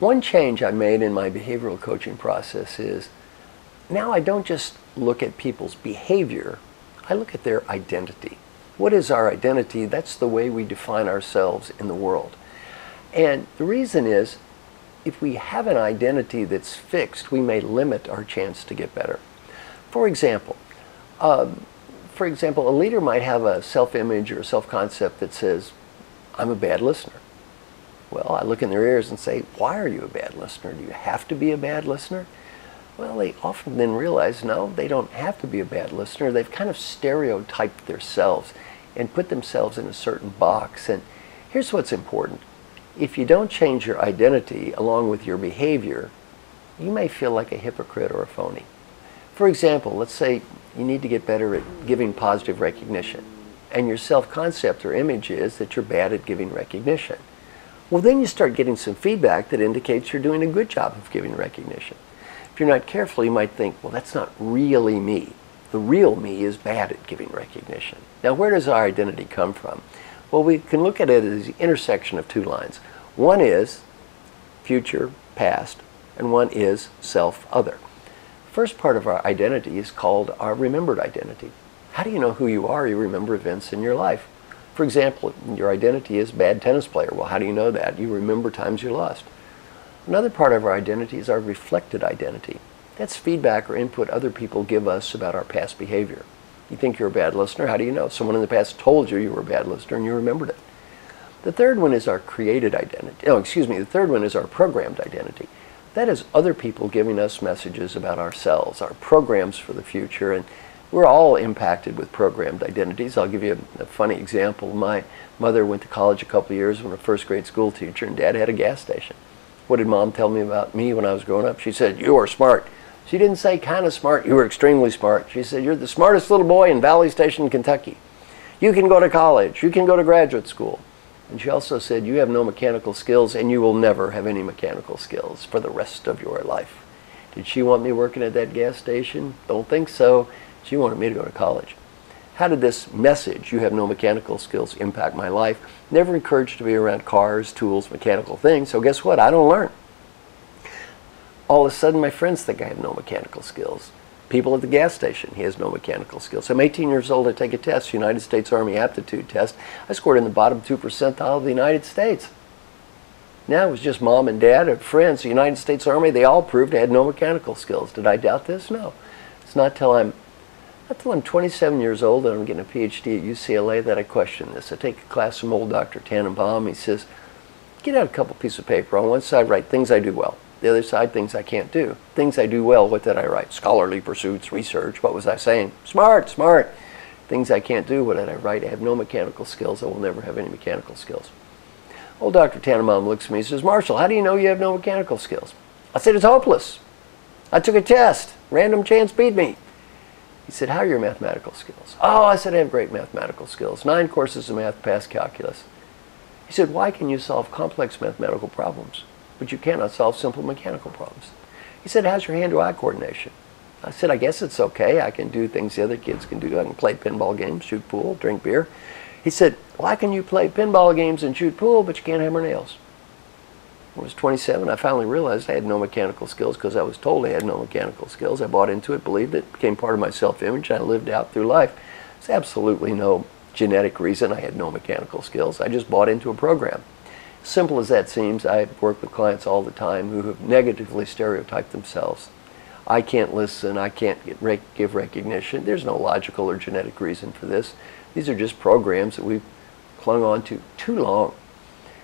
One change I made in my behavioral coaching process is now I don't just look at people's behavior, I look at their identity. What is our identity? That's the way we define ourselves in the world. And the reason is, if we have an identity that's fixed, we may limit our chance to get better. For example, a leader might have a self-image or a self-concept that says, I'm a bad listener. Well, I look in their ears and say, why are you a bad listener? Do you have to be a bad listener? Well, they often then realize, no, they don't have to be a bad listener. They've kind of stereotyped themselves and put themselves in a certain box. And here's what's important. If you don't change your identity along with your behavior, you may feel like a hypocrite or a phony. For example, let's say you need to get better at giving positive recognition, and your self-concept or image is that you're bad at giving recognition. Well, then you start getting some feedback that indicates you're doing a good job of giving recognition. If you're not careful, you might think, well, that's not really me. The real me is bad at giving recognition. Now, where does our identity come from? Well, we can look at it as the intersection of two lines. One is future, past, and one is self-other. The first part of our identity is called our remembered identity. How do you know who you are? You remember events in your life. For example, your identity is bad tennis player. Well, how do you know that? You remember times you lost. Another part of our identity is our reflected identity. That's feedback or input other people give us about our past behavior. You think you're a bad listener? How do you know? Someone in the past told you you were a bad listener and you remembered it. The third one is our created identity. The third one is our programmed identity. That is other people giving us messages about ourselves, our programs for the future, and we're all impacted with programmed identities. I'll give you a funny example. My mother went to college a couple of years when a first grade school teacher, and Dad had a gas station. What did Mom tell me about me when I was growing up? She said, you are smart. She didn't say kind of smart, you were extremely smart. She said, you're the smartest little boy in Valley Station, Kentucky. You can go to college, you can go to graduate school. And she also said, you have no mechanical skills and you will never have any mechanical skills for the rest of your life. Did she want me working at that gas station? Don't think so. She wanted me to go to college. How did this message, you have no mechanical skills, impact my life? Never encouraged to be around cars, tools, mechanical things, so guess what? I don't learn. All of a sudden, my friends think I have no mechanical skills. People at the gas station, he has no mechanical skills. I'm 18 years old, I take a test, United States Army aptitude test. I scored in the bottom 2 percentile of the United States. Now it was just Mom and Dad and friends, the United States Army, they all proved I had no mechanical skills. Did I doubt this? No. It's not till I'm 27 years old and I'm getting a PhD at UCLA that I question this. I take a class from old Dr. Tannenbaum. He says, get out a couple pieces of paper. On one side, write things I do well. The other side, things I can't do. Things I do well, what did I write? Scholarly pursuits, research, what was I saying? Smart, smart. Things I can't do, what did I write? I have no mechanical skills. I will never have any mechanical skills. Old Dr. Tannenbaum looks at me and says, Marshall, how do you know you have no mechanical skills? I said, it's hopeless. I took a test. Random chance beat me. He said, how are your mathematical skills? Oh, I said, I have great mathematical skills. 9 courses of math past calculus. He said, why can you solve complex mathematical problems, but you cannot solve simple mechanical problems? He said, how's your hand-to-eye coordination? I said, I guess it's okay. I can do things the other kids can do. I can play pinball games, shoot pool, drink beer. He said, why can you play pinball games and shoot pool, but you can't hammer nails? When I was 27, I finally realized I had no mechanical skills because I was told I had no mechanical skills. I bought into it, believed it, became part of my self-image, and I lived out through life. There's absolutely no genetic reason I had no mechanical skills. I just bought into a program. Simple as that seems, I work with clients all the time who have negatively stereotyped themselves. I can't listen, I can't give recognition. There's no logical or genetic reason for this. These are just programs that we've clung on to too long.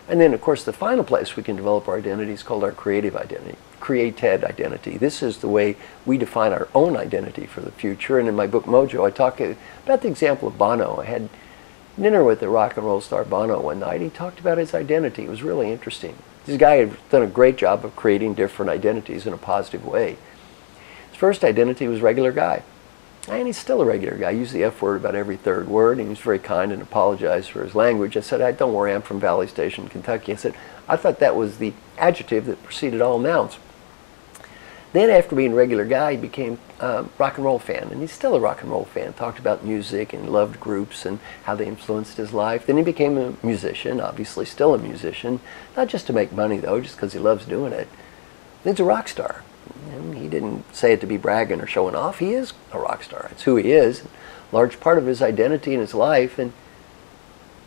And then, of course, the final place we can develop our identity is called our creative identity, created identity. This is the way we define our own identity for the future. And in my book, Mojo, I talk about the example of Bono. I had dinner with the rock and roll star Bono one night. He talked about his identity. It was really interesting. This guy had done a great job of creating different identities in a positive way. His first identity was regular guy. And he's still a regular guy. I use the F word about every third word, and he was very kind and apologized for his language. I said, don't worry, I'm from Valley Station, Kentucky. I said, I thought that was the adjective that preceded all nouns. Then after being a regular guy, he became rock and roll fan, and he's still a rock and roll fan. Talked about music and loved groups and how they influenced his life. Then he became a musician, obviously still a musician, not just to make money though, just because he loves doing it. Then he's a rock star. And he didn't say it to be bragging or showing off. He is a rock star. It's who he is, a large part of his identity in his life, and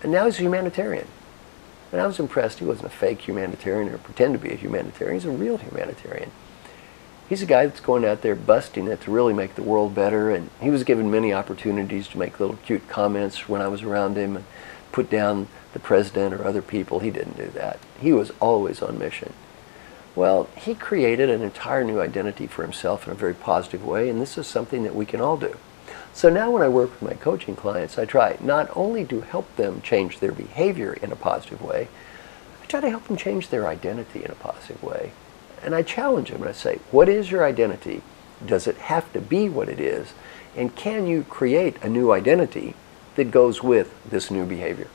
now he's a humanitarian. And I was impressed. He wasn't a fake humanitarian or pretend to be a humanitarian. He's a real humanitarian. He's a guy that's going out there busting it to really make the world better, and he was given many opportunities to make little cute comments when I was around him and put down the president or other people. He didn't do that. He was always on mission. Well, he created an entire new identity for himself in a very positive way, and this is something that we can all do. So now when I work with my coaching clients, I try not only to help them change their behavior in a positive way, I try to help them change their identity in a positive way. And I challenge them and I say, what is your identity? Does it have to be what it is? And can you create a new identity that goes with this new behavior?